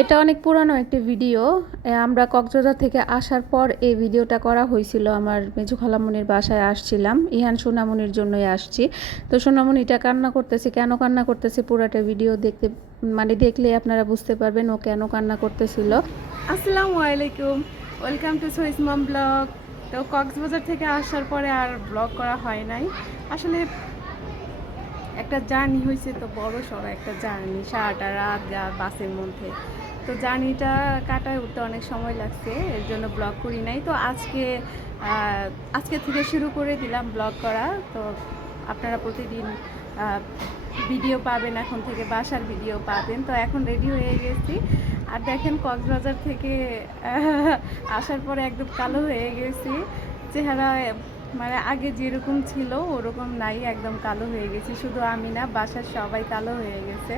এটা অনেক পুরানো একটি ভিডিও। আমরা কক্সবাজার থেকে আসার পর এই ভিডিওটা করা হয়েছিল। আমার মেজু খালামণির বাসায় আসছিলাম, ইহান সোনামণির জন্যই আসছি। তো সোনামণিটা কান্না করতেছে, কেন কান্না করতেছে পুরাটা ভিডিও দেখতে দেখলে আপনারা বুঝতে পারবেন ও কেন কান্না করতেছিল। আসসালামু আলাইকুম, ওয়েলকাম টু সোহিস মম ব্লগ। তো কক্সবাজার থেকে আসার পরে আর ব্লগ করা হয় নাই। আসলে একটা জার্নি হয়েছে, তো বড় সড়ো একটা জার্নি, সারাটা রাত বাসের মধ্যে। তো জার্নিটা কাটায় উঠতে অনেক সময় লাগছে, এর জন্য ব্লগ করি নাই। তো আজকে থেকে শুরু করে দিলাম ব্লগ করা। তো আপনারা প্রতিদিন ভিডিও পাবেন, এখন থেকে বাসার ভিডিও পাবেন। তো এখন রেডি হয়ে গেছি, আর দেখেন কক্সবাজার থেকে আসার পরে একদম কালো হয়ে গেছি। চেহারা আগে যেরকম ছিল ওরকম নাই, একদম কালো হয়ে গেছি। শুধু আমি না, বাসার সবাই কালো হয়ে গেছে।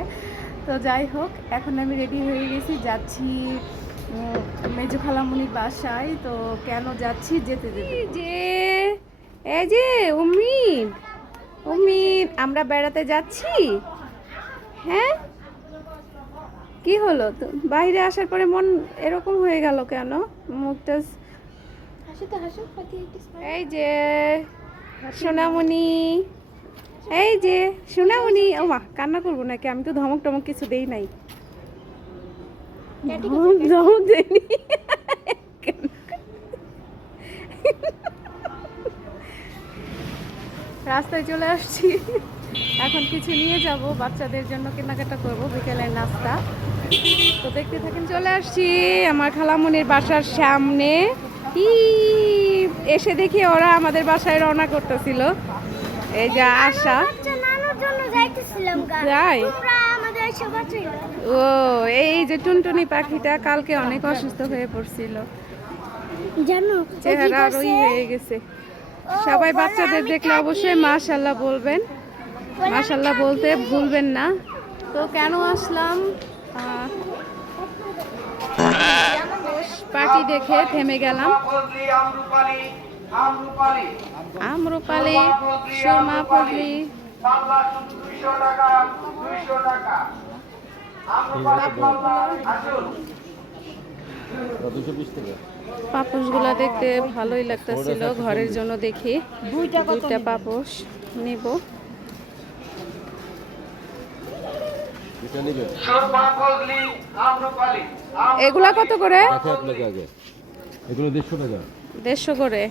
তো যাই হোক, এখন আমি রেডি হয়ে গেছি, যাচ্ছি মেজু খালামণির বাসায়। তো কেন যাচ্ছি, যেতে যেতে যে এই যে উম্মিদ উম্মিদ, আমরা বেড়াতে যাচ্ছি। হ্যাঁ, কি হলো? তো বাইরে আসার পরে মন এরকম হয়ে গেল কেন? মুখটা এই যে সোনামণি, এই যে সোনামণি। ও মা, কান্না করবো নাকি? আমি তো ধমক টমক কিছু দেই নাই, ধমক দেইনি। রাস্তায় চলে আসছি, এখন কিছু নিয়ে যাব, বাচ্চাদের জন্য কেনাকাটা করব, বিকেলের নাস্তা। তো দেখতে থাকেন। চলে আসছি আমার খালামণির বাসার সামনে। এসে দেখি ওরা আমাদের বাসায় রওনা করতেছিল। এই যে আশা, যাই। ও, এই যে টুনটুনি পাখিটা কালকে অনেক অসুস্থ হয়ে পড়ছিল, জানো, চেহারা রই হয়ে গেছে। সবাই বাচ্চাদের দেখলে অবশ্যই মাশাআল্লাহ বলবেন, মাশাআল্লাহ বলতে ভুলবেন না। তো কেন আসলাম? পার্টি দেখে থেমে গেলাম। আম্রপালি, সুরমা পল্লী, পাপোশগুলা দেখতে ভালোই লাগতেছিল, ঘরের জন্য দেখি দুইটা পাপোশ নিব। এগুলা কত করে? এগুলো 150 টাকা। 150 করে।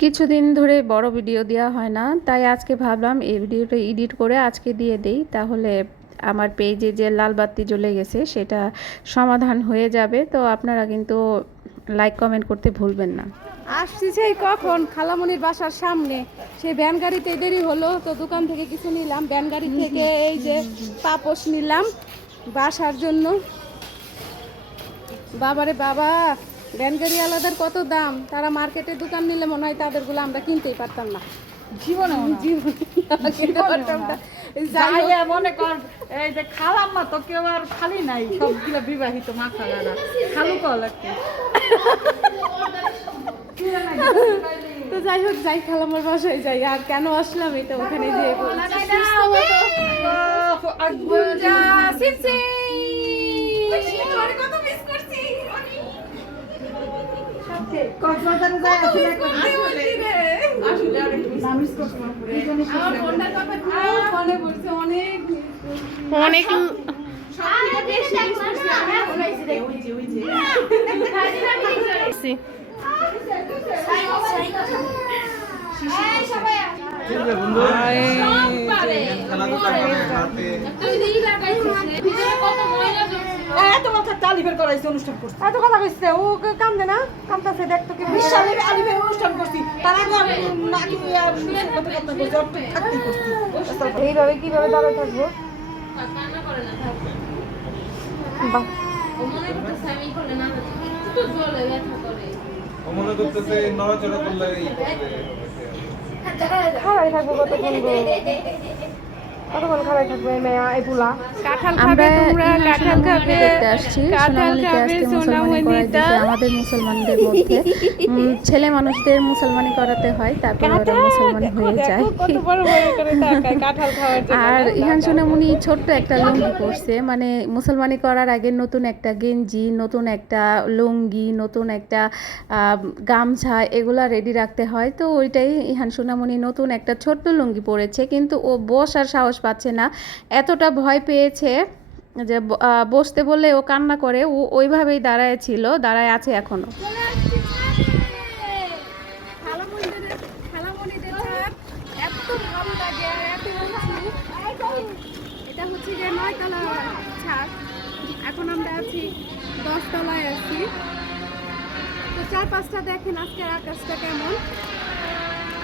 কিছুদিন ধরে বড় ভিডিও দেওয়া হয় না, তাই আজকে ভাবলাম এই ভিডিওটা এডিট করে আজকে দিয়ে দেই, তাহলে আমার পেজে যে লাল বাতি জ্বলে গেছে সেটা সমাধান হয়ে যাবে। তো আপনারা কিন্তু লাইক কমেন্ট করতে ভুলবেন না। আসছি সেই কখন খালামণির বাসার সামনে, সেই ভ্যান গাড়িতে দেরি হলো, তো দোকান থেকে কিছু নিলাম, ভ্যান গাড়ি থেকে এই যে পাপোশ নিলাম বাসার জন্য। বাবারে বাবা, ভ্যান গাড়ি আলাদার কত দাম! তারা মার্কেটে দোকান নিলে মনে হয় তাদেরগুলো আমরা কিনতেই পারতাম না, জীবনে কিনতে পারতাম না। মনে কর, এই যে খালাম্মা তো কেউ আর খালি নাই, সবগুলো বিবাহিত মা খালারা, খালু কল একটা। তো যাই হোক, যাই খালাম্মার বাসায় যাই। আর কেন আসলাম এটা ওখানে যেয়ে অনেক অনুষ্ঠান করছি, এত কথা কইছে ও কান্দে না, কান্দতেছে দেখতো কি বিশালের আলিমের অনুষ্ঠান করছি, তার আগে নাকি এইভাবে কিভাবে দাঁড়ায় থাকবো? মনে করতেছে নড়াচড়া করলে খারাই থাকবো কতক্ষণ। কতক্ষণ খাবে থাকবে মেয়া এই পুলা কাঁঠাল আমরা খাবে তোমরা ইহা কাঁঠাল সোনামণিকে খাবে দেখতে আসছি। সোনামণিকে আজকে মুসলমানি করাই দিতে আমাদের মুসলমানদের মধ্যে ছেলে মানুষদের মুসলমানি করাতে হয়, তারপরে ওরা মুসলমানি হয়ে যায়। কত বড় বড় করে তাকায় কাঁঠাল খাওয়ার জন্য। আর ইহান সোনামণি ছোট্ট একটা লুঙ্গি পরছে, মানে মুসলমানি করার আগে নতুন একটা গেঞ্জি, নতুন একটা লুঙ্গি, নতুন একটা গামছা এগুলা রেডি রাখতে হয়। তো ওইটাই ইহান সোনামণি নতুন একটা ছোট্ট লুঙ্গি পরেছে, কিন্তু ও বসার সাহস পাচ্ছে না, এতটা ভয় পেয়েছে যে বসতে বললে ও কান্না করে। ও ওইভাবেই দাঁড়ায় আছে এখনো। এটা হচ্ছে যে 9 তলা ছাদ, এখন আমরা আছি 10 তলায় আছি। তো 4-5টা দেখেন আজকের আকাশটা কেমন।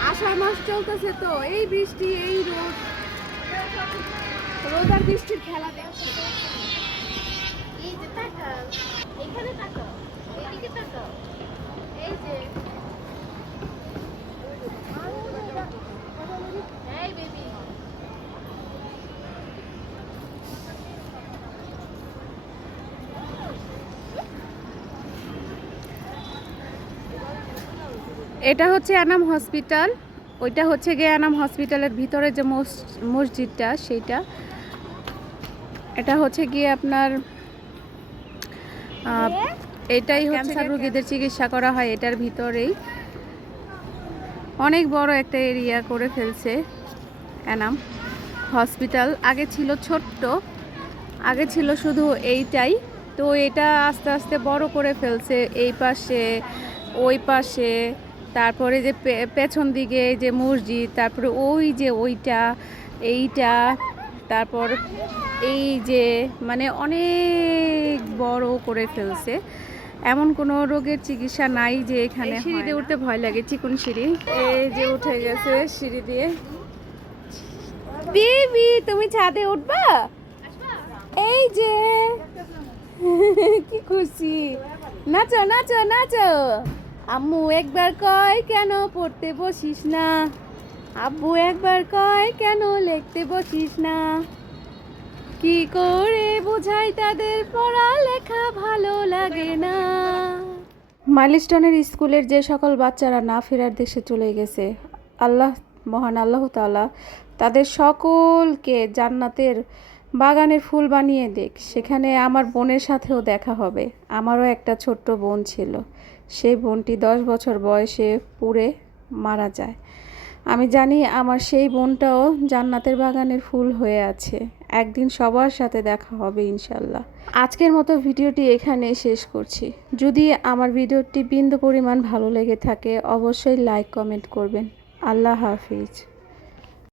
আষাঢ় মাস চলতেছে, তো এই বৃষ্টি এই রোদ আর বৃষ্টির খেলা দেখছে। এই যে তাকাও, এখানে তাকাও, এদিকে তাকাও, এই যে এই বেবি এটা হচ্ছে এনাম হসপিটাল, ওইটা হচ্ছে গিয়ে এনাম হসপিটালের ভিতরে যে মসজিদটা সেইটা। এটা হচ্ছে গিয়ে আপনার এটাই ক্যান্সার রোগীদের চিকিৎসা করা হয় এটার ভিতরেই। অনেক বড় একটা এরিয়া করে ফেলছে এনাম হসপিটাল। আগে ছিল ছোট্ট, আগে ছিল শুধু এইটাই, তো এটা আস্তে আস্তে বড় করে ফেলছে। এই পাশে ওই পাশে, তারপরে যে পেছন দিকে যে মসজিদ, তারপরে ওই যে ওইটা এইটা, তারপর এই যে মানে অনেক বড় করে ফেলছে। এমন কোনো রোগের চিকিৎসা নাই যে এখানে। সিঁড়ি দিয়ে উঠতে ভয় লাগে, চিকন সিঁড়ি। এই যে উঠে গেছে সিঁড়ি দিয়ে। বেবি তুমি ছাদে উঠবা? এই যে কি খুশি, নাচো নাচো নাচো। আম্মু একবার কয় কেন পড়তে বসিস না, আব্বু একবার কয় কেন লিখতে বসিস না, কি করে বোঝাই তাদের পড়ালেখা ভালো লাগে না। মাইলস্টোনের স্কুলের যে সকল বাচ্চারা না ফেরার দেশে চলে গেছে, মহান আল্লাহ তাআলা তাদের সকলকে জান্নাতের বাগানের ফুল বানিয়ে দেখ। সেখানে আমার বোনের সাথেও দেখা হবে। আমারও একটা ছোট্ট বোন ছিল, সেই বোনটি 10 বছর বয়সে পুড়ে মারা যায়। আমি জানি আমার সেই বোনটাও জান্নাতের বাগানের ফুল হয়ে আছে। একদিন সবার সাথে দেখা হবে ইনশাল্লাহ। আজকের মতো ভিডিওটি এখানে শেষ করছি। যদি আমার ভিডিওটি বিন্দু পরিমাণ ভালো লেগে থাকে অবশ্যই লাইক কমেন্ট করবেন। আল্লাহ হাফিজ।